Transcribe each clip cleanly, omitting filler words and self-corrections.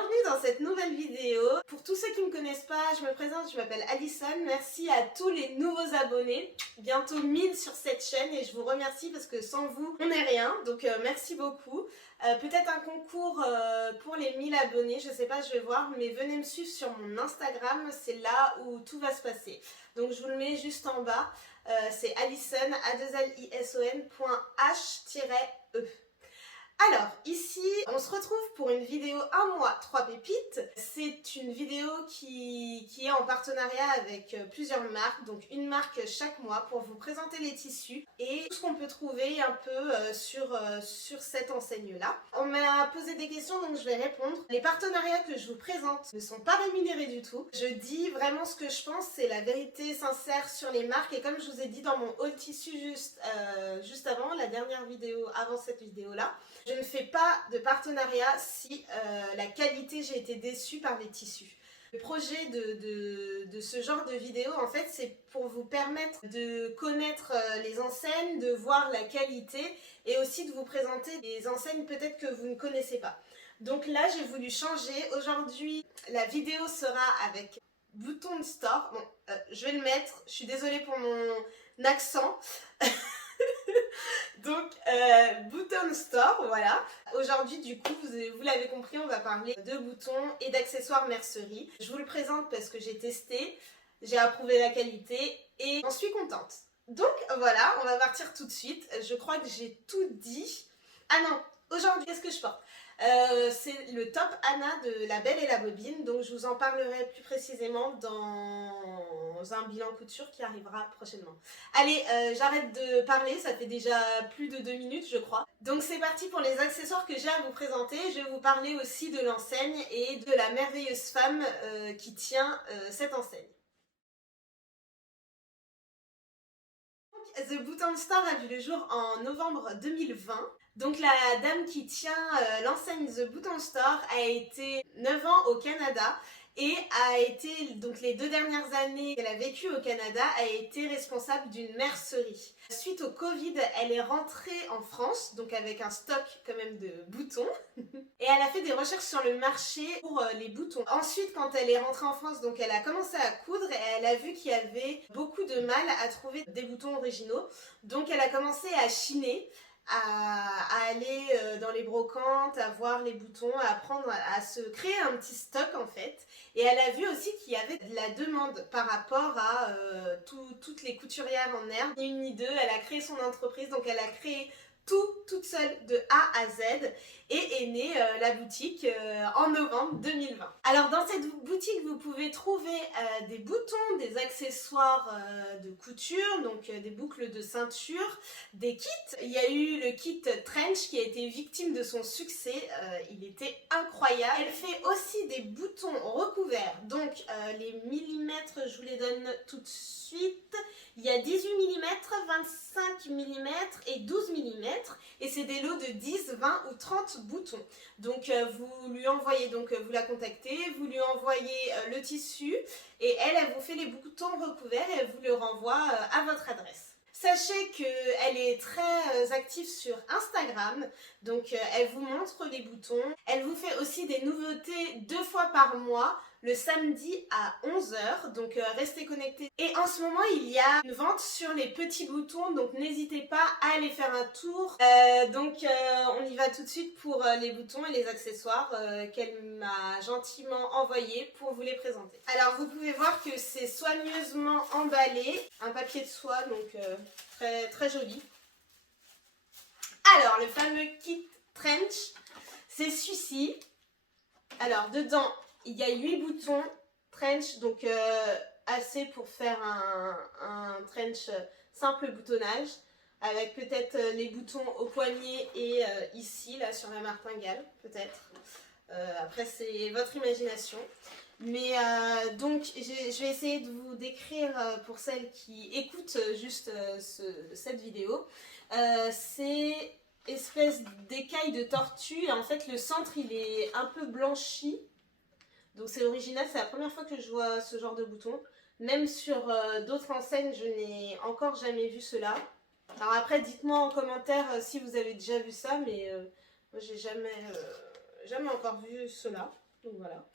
Bienvenue dans cette nouvelle vidéo. Pour tous ceux qui ne me connaissent pas, je me présente, je m'appelle Alison. Merci à tous les nouveaux abonnés. Bientôt 1000 sur cette chaîne et je vous remercie parce que sans vous, on n'est rien. Donc merci beaucoup. Peut-être un concours pour les 1000 abonnés, je sais pas, je vais voir. Mais venez me suivre sur mon Instagram, c'est là où tout va se passer. Donc je vous le mets juste en bas. C'est Alison, A2LISON.H-E. Alors, ici, on se retrouve pour une vidéo 1 mois, 3 pépites. C'est une vidéo qui est en partenariat avec plusieurs marques, donc une marque chaque mois pour vous présenter les tissus et tout ce qu'on peut trouver un peu sur cette enseigne-là. On m'a posé des questions, donc je vais répondre. Les partenariats que je vous présente ne sont pas rémunérés du tout. Je dis vraiment ce que je pense, c'est la vérité sincère sur les marques et comme je vous ai dit dans mon haul tissu juste avant, la dernière vidéo avant cette vidéo-là, je ne fais pas de partenariat si la qualité, j'ai été déçue par les tissus. Le projet de ce genre de vidéo, en fait, c'est pour vous permettre de connaître les enseignes, de voir la qualité et aussi de vous présenter des enseignes peut-être que vous ne connaissez pas. Donc là, j'ai voulu changer. Aujourd'hui, la vidéo sera avec Bouton Store. Bon, je vais le mettre. Je suis désolée pour mon accent. Donc, Bouton Store, voilà. Aujourd'hui, du coup, vous l'avez compris, on va parler de boutons et d'accessoires mercerie. Je vous le présente parce que j'ai testé, j'ai approuvé la qualité et j'en suis contente. Donc, voilà, on va partir tout de suite. Je crois que j'ai tout dit. Ah non, aujourd'hui, qu'est-ce que je porte ? C'est le top Anna de La Belle et la Bobine, donc je vous en parlerai plus précisément dans un bilan couture qui arrivera prochainement. Allez, j'arrête de parler, ça fait déjà plus de 2 minutes je crois. Donc c'est parti pour les accessoires que j'ai à vous présenter. Je vais vous parler aussi de l'enseigne et de la merveilleuse femme qui tient cette enseigne. The Bouton Store a vu le jour en novembre 2020. Donc la dame qui tient l'enseigne The Bouton Store a été 9 ans au Canada et a été, donc les 2 dernières années qu'elle a vécu au Canada, a été responsable d'une mercerie. Suite au Covid, elle est rentrée en France, donc avec un stock quand même de boutons. Et elle a fait des recherches sur le marché pour les boutons. Ensuite, quand elle est rentrée en France, donc elle a commencé à coudre et elle a vu qu'il y avait beaucoup de mal à trouver des boutons originaux. Donc elle a commencé à chiner, à aller dans les brocantes, à voir les boutons, à apprendre à se créer un petit stock en fait. Et elle a vu aussi qu'il y avait de la demande par rapport à toutes les couturières en herbe. Ni une ni deux, elle a créé son entreprise, donc elle a créé tout toute seule de A à Z et est née la boutique en novembre 2020. Alors dans cette boutique vous pouvez trouver des boutons, des accessoires de couture, donc des boucles de ceinture, des kits. Il y a eu le kit Trench qui a été victime de son succès, il était incroyable. Elle fait aussi des boutons recouverts, donc les millimètres je vous les donne tout de suite. Il y a 18 mm, 25 mm et 12 mm et c'est des lots de 10, 20 ou 30 boutons. Donc vous lui envoyez, donc vous la contactez, vous lui envoyez le tissu et elle vous fait les boutons recouverts et elle vous le renvoie à votre adresse. Sachez qu'elle est très active sur Instagram, donc elle vous montre les boutons. Elle vous fait aussi des nouveautés 2 fois par mois, le samedi à 11 h, donc restez connectés. Et en ce moment, il y a une vente sur les petits boutons, donc n'hésitez pas à aller faire un tour. On y va tout de suite pour les boutons et les accessoires qu'elle m'a gentiment envoyés pour vous les présenter. Alors vous pouvez voir que c'est soigneusement emballé, un papier de soie, donc très, très joli. Alors le fameux kit Trench, c'est celui-ci. Alors dedans, il y a 8 boutons trench, donc assez pour faire un trench simple boutonnage, avec peut-être les boutons au poignet et ici, là sur la martingale, peut-être. Après, c'est votre imagination. Mais donc, je vais essayer de vous décrire pour celles qui écoutent juste cette vidéo. C'est espèce d'écaille de tortue et en fait le centre il est un peu blanchi. Donc c'est original, c'est la première fois que je vois ce genre de bouton. Même sur d'autres enseignes, je n'ai encore jamais vu cela. Alors après, dites-moi en commentaire si vous avez déjà vu ça, mais moi j'ai jamais encore vu cela. Donc voilà.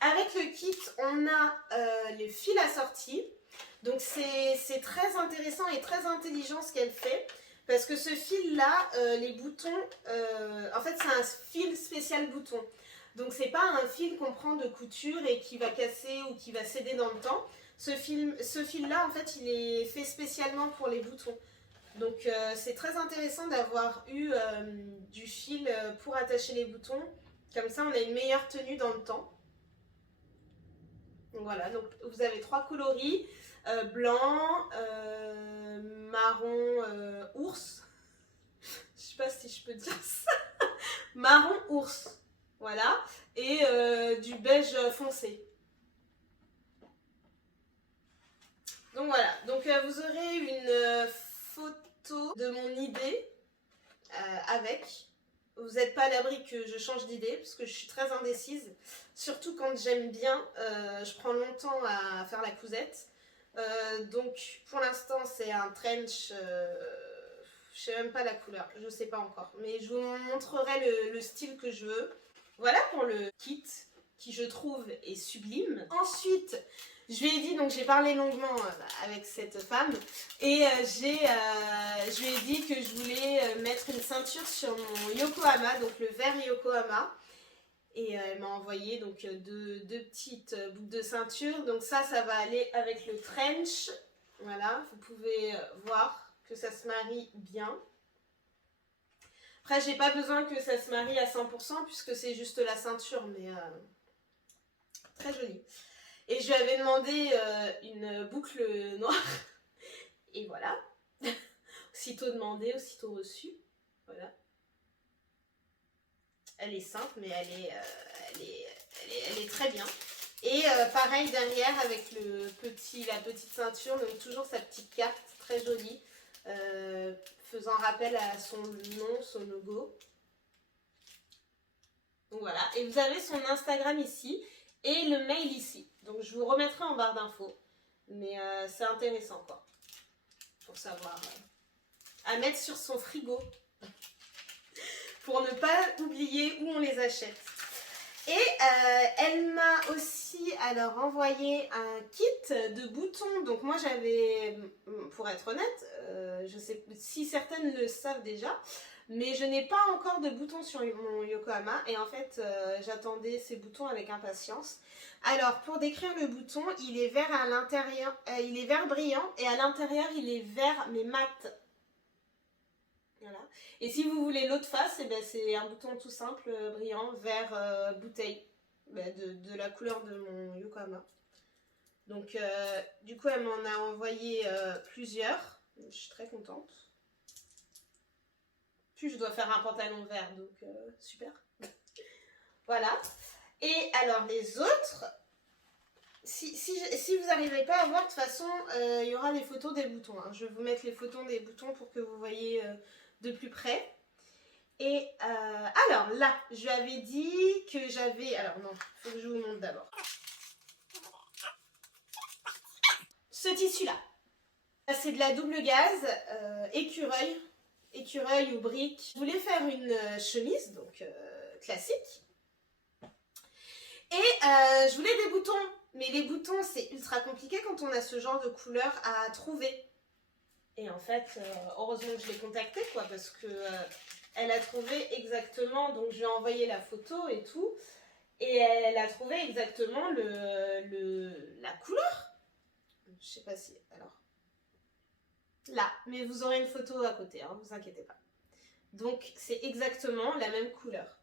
Avec le kit, on a les fils assortis. Donc c'est très intéressant et très intelligent ce qu'elle fait. Parce que ce fil-là, les boutons, en fait c'est un fil spécial bouton. Donc c'est pas un fil qu'on prend de couture et qui va casser ou qui va céder dans le temps. Ce fil-là, en fait, il est fait spécialement pour les boutons. Donc c'est très intéressant d'avoir eu du fil pour attacher les boutons. Comme ça, on a une meilleure tenue dans le temps. Donc voilà, donc vous avez 3 coloris. Blanc, marron, ours. Je sais pas si je peux dire ça. Marron, ours. Voilà. Et du beige foncé. Donc voilà. Donc vous aurez une photo de mon idée avec. Vous n'êtes pas à l'abri que je change d'idée parce que je suis très indécise. Surtout quand j'aime bien, je prends longtemps à faire la cousette. Donc pour l'instant c'est un trench, je sais même pas la couleur, je sais pas encore. Mais je vous montrerai le style que je veux. Voilà pour le kit qui je trouve est sublime. Ensuite, je lui ai dit, donc j'ai parlé longuement avec cette femme et je lui ai dit que je voulais mettre une ceinture sur mon Yokohama, donc le vert Yokohama. Et elle m'a envoyé donc deux petites boucles de ceinture. Donc ça va aller avec le trench. Voilà, vous pouvez voir que ça se marie bien. Après, j'ai pas besoin que ça se marie à 100% puisque c'est juste la ceinture, mais très jolie. Et je lui avais demandé une boucle noire. Et voilà. Aussitôt demandé, aussitôt reçu. Voilà. Elle est simple, mais elle est très bien. Et pareil derrière avec la petite ceinture, donc toujours sa petite carte très jolie, faisant rappel à son nom, son logo. Donc voilà, et vous avez son Instagram ici et le mail ici. Donc je vous remettrai en barre d'infos, mais c'est intéressant quoi, pour savoir, à mettre sur son frigo. Pour ne pas oublier où on les achète. Et elle m'a aussi alors envoyé un kit de boutons. Donc moi j'avais, pour être honnête, je sais si certaines le savent déjà, mais je n'ai pas encore de boutons sur mon Yokohama. Et en fait j'attendais ces boutons avec impatience. Alors pour décrire le bouton, il est vert à l'intérieur, il est vert brillant et à l'intérieur il est vert mais mat. Voilà. Et si vous voulez l'autre face, eh ben, c'est un bouton tout simple, brillant, vert bouteille, de la couleur de mon Yokohama. Donc du coup elle m'en a envoyé plusieurs, je suis très contente. Puis je dois faire un pantalon vert, donc super. Voilà. Et alors les autres, si vous n'arrivez pas à voir, de toute façon il y aura les photos des boutons. Hein. Je vais vous mettre les photos des boutons pour que vous voyez de plus près. Et alors là, je lui avais dit que j'avais... Alors non, il faut que je vous montre d'abord. Ce tissu-là, c'est de la double gaze, écureuil ou brique. Je voulais faire une chemise, donc classique. Et je voulais des boutons, mais les boutons c'est ultra compliqué quand on a ce genre de couleur à trouver. Et en fait, heureusement que je l'ai contactée, quoi, parce que elle a trouvé exactement, donc je lui ai envoyé la photo et tout, et elle a trouvé exactement la couleur. Je sais pas si, alors, là, mais vous aurez une photo à côté, hein, vous inquiétez pas. Donc c'est exactement la même couleur.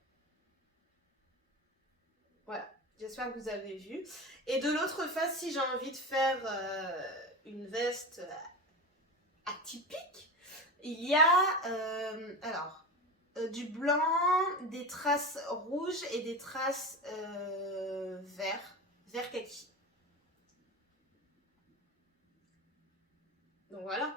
Voilà, j'espère que vous avez vu. Et de l'autre face, si j'ai envie de faire une veste atypique, il y a alors du blanc, des traces rouges et des traces vert kaki. Donc voilà.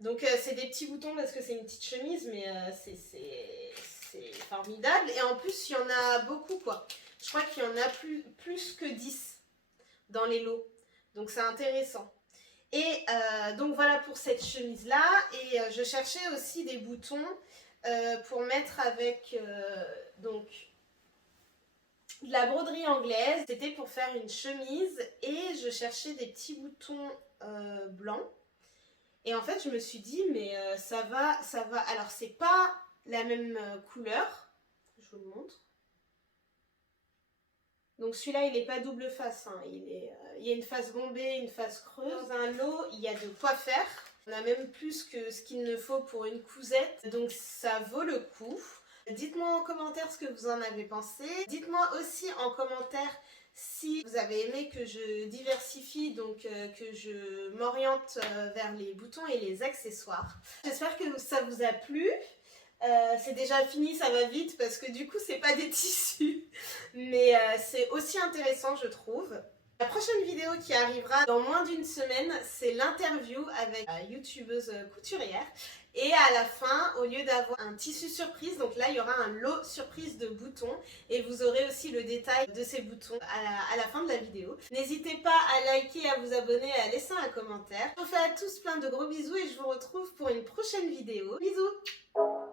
Donc c'est des petits boutons parce que c'est une petite chemise, mais c'est formidable. Et en plus, il y en a beaucoup quoi. Je crois qu'il y en a plus que 10 dans les lots. Donc c'est intéressant. Et donc voilà pour cette chemise là. Et je cherchais aussi des boutons pour mettre avec donc de la broderie anglaise. C'était pour faire une chemise et je cherchais des petits boutons blancs. Et en fait, je me suis dit, mais ça va. Alors, c'est pas la même couleur. Je vous le montre. Donc celui-là, il n'est pas double face. Hein. Il y a une face bombée, une face creuse. Dans un lot, il y a de quoi faire. On a même plus que ce qu'il ne faut pour une cousette. Donc ça vaut le coup. Dites-moi en commentaire ce que vous en avez pensé. Dites-moi aussi en commentaire si vous avez aimé que je diversifie, donc que je m'oriente vers les boutons et les accessoires. J'espère que ça vous a plu. C'est déjà fini, ça va vite parce que du coup c'est pas des tissus, mais c'est aussi intéressant je trouve. La prochaine vidéo qui arrivera dans moins d'une semaine, c'est l'interview avec la youtubeuse couturière. Et à la fin, au lieu d'avoir un tissu surprise, donc là il y aura un lot surprise de boutons et vous aurez aussi le détail de ces boutons à la fin de la vidéo. N'hésitez pas à liker, à vous abonner et à laisser un commentaire. Je vous fais à tous plein de gros bisous et je vous retrouve pour une prochaine vidéo. Bisous!